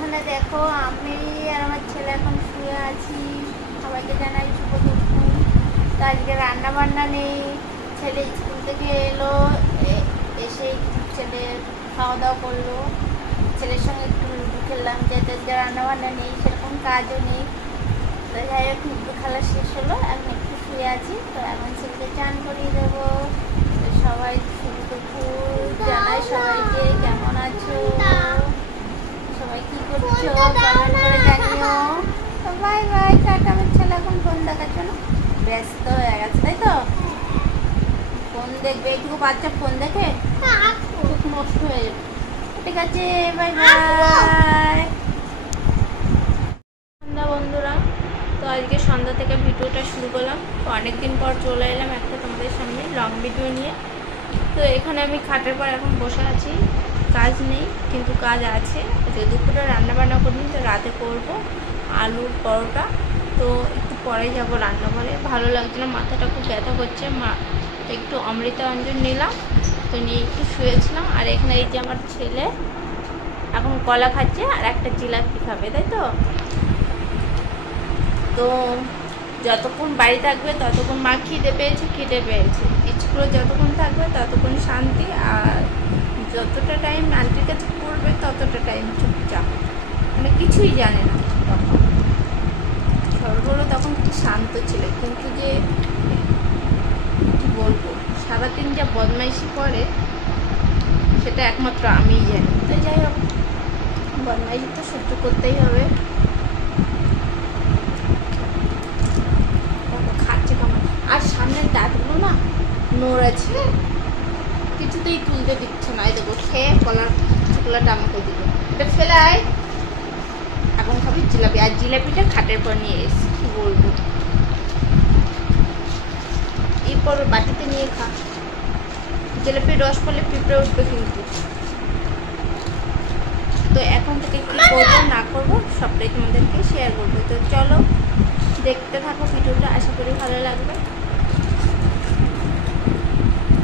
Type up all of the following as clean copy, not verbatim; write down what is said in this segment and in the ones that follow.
এখানে দেখো আমি আর আমার ছেলে এখন শুয়ে আছি। সবাইকে জানাই শুভ দুপুর। তো আজকে রান্না বান্না নেই, ছেলে স্কুল থেকে এলো, এসে ছেলে খাওয়া দাওয়া করলো, ছেলের সঙ্গে একটু লুডু খেললাম। যেতে রান্না বান্না নেই, সেরকম কাজও নেই। তো যাই হোক লুডু খেলা শেষ হলো, এখন একটু শুয়ে আছি। তো এখন ছেলেকে চান করিয়ে দেবো। তো সবাই শুভ দুপুর জানাই সবাইকে, কেমন আছো, সবাই কি করছো কমেন্ট করে জানিও। তো বাই বাই, টাটা। আমার ছেলে এখন ফোন দেখার জন্য ব্যস্ত হয়ে গেছে, তাই তো? ফোন দেখবে, এইটুকু বাচ্চা ফোন দেখে চোখ নষ্ট হয়ে যাবে। ঠিক আছে, বাই বাই বন্ধুরা। তো আজকে সন্ধ্যা থেকে ভিডিওটা শুরু করলাম। তো অনেকদিন পর চলে এলাম একটা তোমাদের সামনে লং ভিডিও নিয়ে। তো এখানে আমি খাটের পর এখন বসে আছি, কাজ নেই কিন্তু কাজ আছে। যে দুপুরে রান্না বান্না করিনি, তো রাতে করবো আলুর পরোটা। তো একটু পরে যাবো রান্নাঘরে, ভালো লাগছে না, মাথাটা খুব ব্যথা করছে। একটু অমৃতাঞ্জন নিলাম, তো নিয়ে একটু শুয়েছিলাম। আর এখানে এই যে আমার ছেলে এখন কলা খাচ্ছে আর একটা জিলাপি খাবে, তাই তো? তো যতক্ষণ বাড়ি থাকবে ততক্ষণ মা খিদে পেয়েছে, স্কুলে যতক্ষণ থাকবে ততক্ষণ শান্তি। আর যতটা টাইম আন্টির কাছে পড়বে ততটা টাইম চুপচাপ, মানে কিছুই জানে না। তখন ছোটগুলো তখন কি শান্ত ছিল, কিন্তু যে কি বলবো, সারাদিন যা বদমাইশি করে সেটা একমাত্র আমিই জানি। তো যাই হোক, বদমাইশি তো সহ্য করতেই হবে। খাচ্ছে কেমন, আর সামনের দাঁতগুলো না নড়েছে, কিছুতেই তুলতে দিচ্ছে না। এই দেখো খেয়ে কলাটা আমাকে দিল, এটা ফেলাই। এখন খাবি জিলাপি, আর জিলাপিটা খাটের পর নিয়ে এসেছি, কি বলবো। এরপর বাটিতে নিয়ে খা, জিলাপির রস পড়লে পিঁপড়ে উঠবে কিন্তু। তো এখন থেকে কি করবো না করবো সবটাই তোমাদেরকে শেয়ার করবো। তো চলো দেখতে থাকো ভিডিওটা, আশা করি ভালো লাগবে।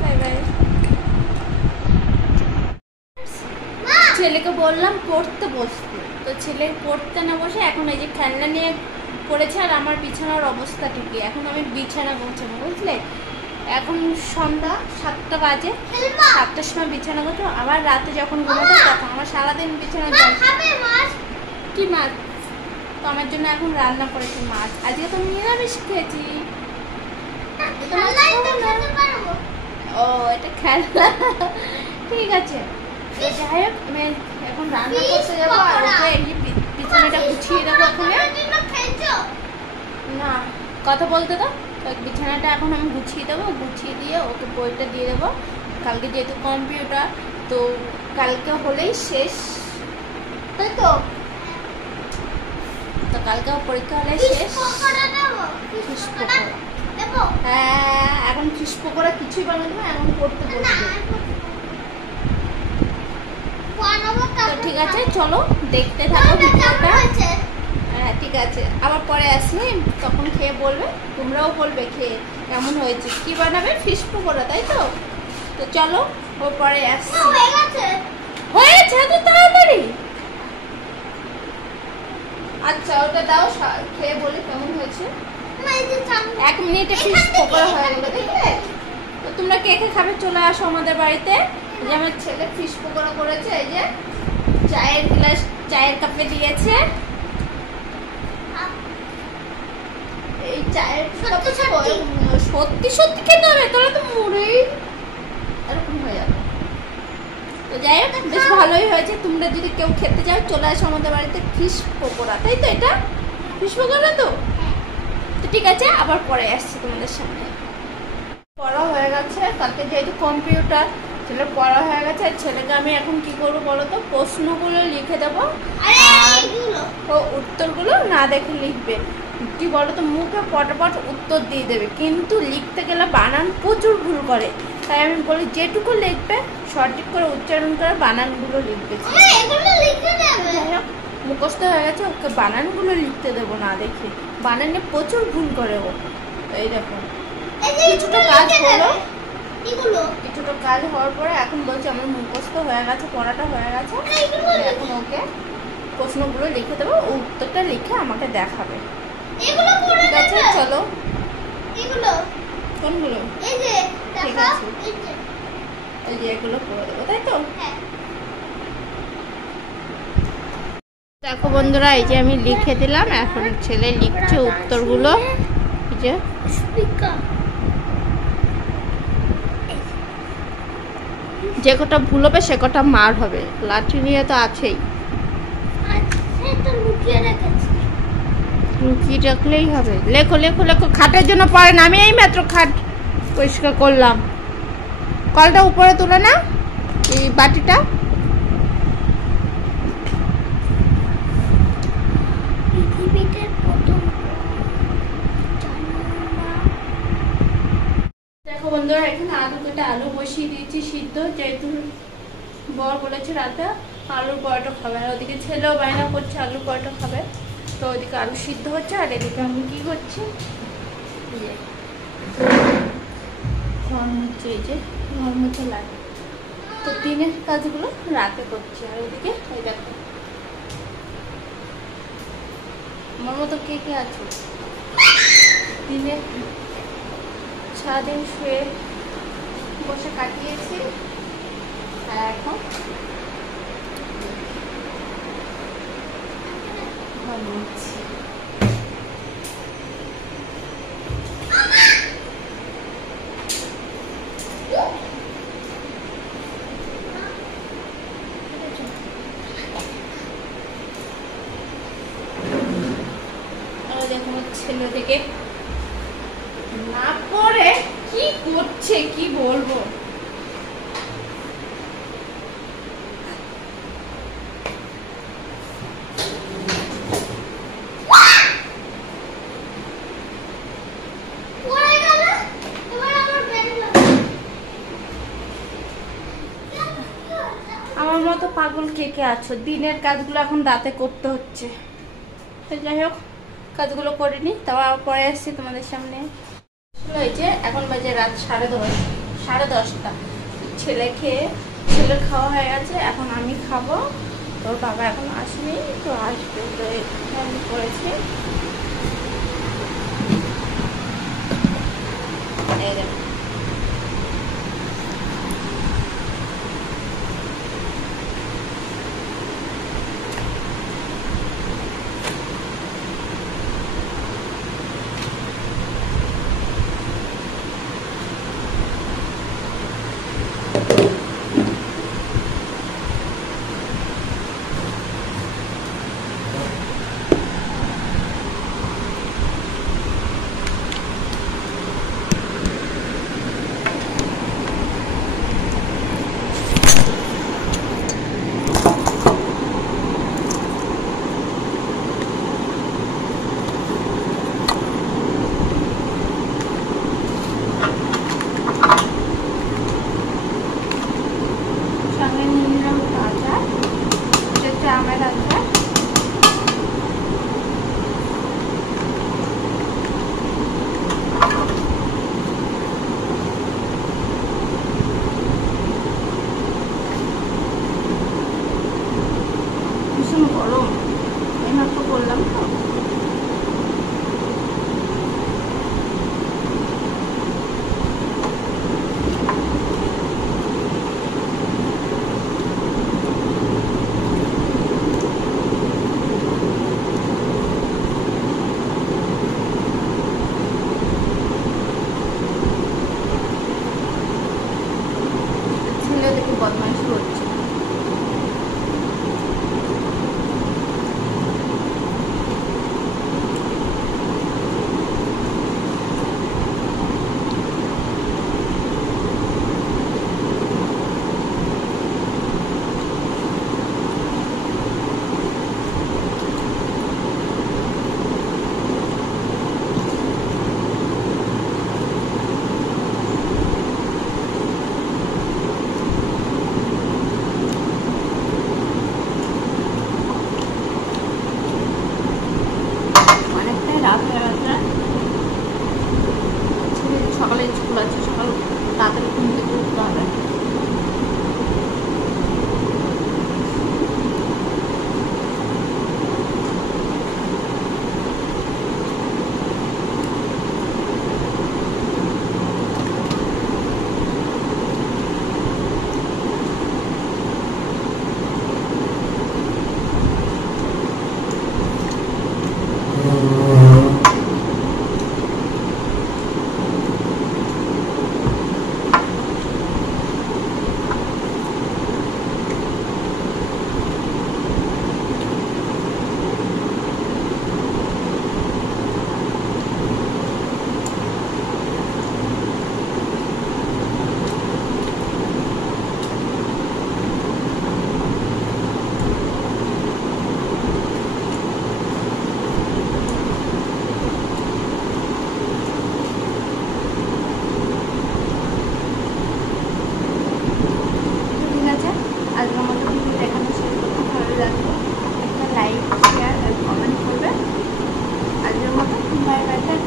Bye bye. ছেলেকে বললাম পড়তে বসতে, তো ছেলে পড়তে না বসে এখন এই যে খেলনা নিয়ে পড়েছে। আর আমার বিছানার অবস্থা ঠিকই, এখন আমি বিছানা গোছাবো, বুঝলে? এখন সন্ধ্যা 7টা বাজে, 7টার সময় বিছানা গোছাবো। আবার রাতে যখন ঘুমাবো তখন আমার সারাদিন বিছানা কি মাছ। তো আমার জন্য এখন রান্না করেছি মাছ। আজকে তো নিরামিষ খেয়েছি। ও এটা খেলনা, ঠিক আছে। যাই হোক, আমি এখন রান্না করতে যাবো। আর ওকে এই বিছানাটা গুছিয়ে দেবো। না কথা বলতে তো, বিছানাটা এখন আমি গুছিয়ে দেবো, গুছিয়ে দিয়ে ওকে বইটা দিয়ে দেবো। কালকে যেহেতু কম্পিউটার, তো কালকে হলেই শেষ, তাই তো? তো কালকে পরীক্ষা হলে শেষ। হ্যাঁ, এখন ফিশ পকোড়া কিছুই বানাবো না, এখন করতে বসবো। তো ঠিক আছে, চলো দেখতে থাকো ভিডিওটা। হ্যাঁ ঠিক আছে, আবার পরে আসলে তখন খেয়ে বলবে, তোমরাও বলবে খেয়ে কেমন হয়েছে। কি বানাবে? ফিশ পকোড়া, তাই তো? তো চলো ওর পরে আসছি। হয়েছে তো তাড়াতাড়ি? আচ্ছা ওটা দাও, খেয়ে বলি কেমন হয়েছে। 1 মিনিটে ফিশ পকোড়া হয়ে গেল, দেখলে? তো তোমরা কে কে খাবে চলে আসো আমাদের বাড়িতে। যে আমার ছেলে ফিশ পকোড়া করেছে, এই যে চায়ের গ্লাস, চায়ের কাপে দিয়েছে। এই চায়ের কাপে সত্যি সত্যি খেতে হবে, তোরা তো মরেই এরকম হয়ে যাবে। তো যাই হোক, বেশ ভালোই হয়েছে। তোমরা যদি কেউ খেতে চাও চলে আসো আমাদের বাড়িতে। ফিশ পকোড়া, তাই তো? এটা ফিশ পকোড়া তো? তো ঠিক আছে, আবার পরে আসছি তোমাদের সামনে। পড়া হয়ে গেছে, কালকে যেহেতু কম্পিউটার, ছেলে পড়া হয়ে গেছে। আর ছেলেকে আমি এখন কি করবো বলো তো, প্রশ্নগুলো লিখে দেবো আর ও উত্তরগুলো না দেখে লিখবে। কি বলো তো, মুখে পটাপট উত্তর দিয়ে দেবে, কিন্তু লিখতে গেলে বানান প্রচুর ভুল করে। তাই আমি বলি যেটুকু লিখবে সঠিক করে উচ্চারণ করে বানানগুলো লিখবে। যাই হোক, মুখস্থ হয়ে গেছে, ওকে বানানগুলো লিখতে দেবো না দেখে। বানানে প্রচুর ভুল করে ও। এই দেখো কিছুটা কাজ হলো, কিছুটা কাজ হওয়ার পরে এখন বলছে আমার মুখস্থ হয়ে গেছে, পড়াটা হয়ে গেছে। এখন ওকে প্রশ্নগুলো লিখে দেবো, উত্তরটা লিখে আমাকে দেখাবে। এগুলো পড়ে ঠিক আছে, দেবে? চলো। এগুলো কোনগুলো? এই যে ঠিক দেখো, আছে। এই যে এগুলো করে দেবো, তাই তো? হ্যাঁ। দেখো বন্ধুরা, এই যে আমি লিখে দিলাম, এখন ছেলে লিখছে উত্তরগুলো। এই যে স্পিকার যে কটা ভুল হবে সে কটা মার হবে, লাঠি নিয়ে তো আছেই। এটা লুকিয়ে রেখেছি। লুকিয়ে রাখলেই হবে। লেখো লেখো লেখো, খাটের জন্য পড়ে না, আমি এই মাত্র খাট পরিষ্কার করলাম। কলটা উপরে তুলে না, এই বাটিটা। পৃথিবীতে প্রথম জানুয়ারি। দেখো বন্ধুরা, এখানে আলু কেটে আলু বসিয়ে দিয়েছি সিদ্ধ, যেহেতু বর বলেছে রাতে আলুর পরোটা খাবে, আর ওদিকে ছেলেও বায়না করছে আলুর পরোটা খাবে। তো ওইদিকে আলু সিদ্ধ হচ্ছে, আর এদিকে আমি কি করছি, এই যে ঘর মুচ্ছে, এই যে ঘর মুছে লাগে। তো দিনের কাজগুলো রাতে করছি, আর ওদিকে এই দেখো আমার মতো কে কে আছে দিনে সারাদিন শুয়ে বসে কাটিয়েছি, আর এখন ঘর মুছছি। দেখো ছেলে থেকে না পড়ে কি করছে কি বলবো। পড়ে গেল, এবার আমার বের হলো। আমার মতো পাগল কে কে আছো, দিনের কাজগুলো এখন রাতে করতে হচ্ছে। তো যাই হোক, কাজগুলো করিনি, তাও আবার পরে আসছি তোমাদের সামনে। এই যে এখন বাজে রাত 10:30। ছেলে খেয়ে, ছেলের খাওয়া হয়ে গেছে, এখন আমি খাবো। তোর বাবা এখন আসেনি, তো আসবে, তো আমি করেছি। এই দেখো সঙ্গে নিয়ে নিলাম আচার, এটা আমের আচার। ভীষণ গরম, এইমাত্র করলাম তো। ছেলে দেখে বদমাইশ করছে। Bye bye tata